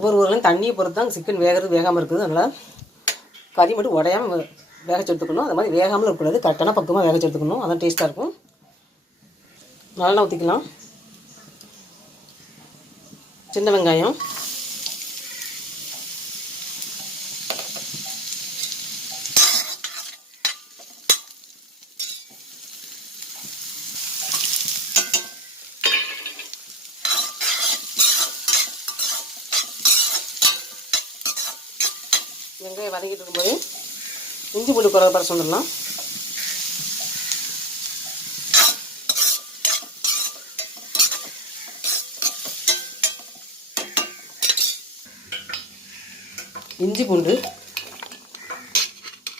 ஒவ்வொரு ஊர்லையும் தண்ணியை பொறுத்து தான் சிக்கன் வேகிறது வேகாமல் இருக்குது. அதனால் கறி மட்டும் உடையாமல் வேக எடுத்துக்கணும். அது மாதிரி வேகாமல் இருக்கக்கூடாது, கரெக்டான பக்கமாக வேக எடுத்துக்கணும். அதான் டேஸ்ட்டாக இருக்கும். நல்லெண்ணெய் ஊற்றிக்கலாம். சின்ன வெங்காயம், வெங்காயம் வதக்கிட்டு இருக்கும்போது இஞ்சி பூண்டு குறை பறச்சு வந்துடலாம். இஞ்சி பூண்டு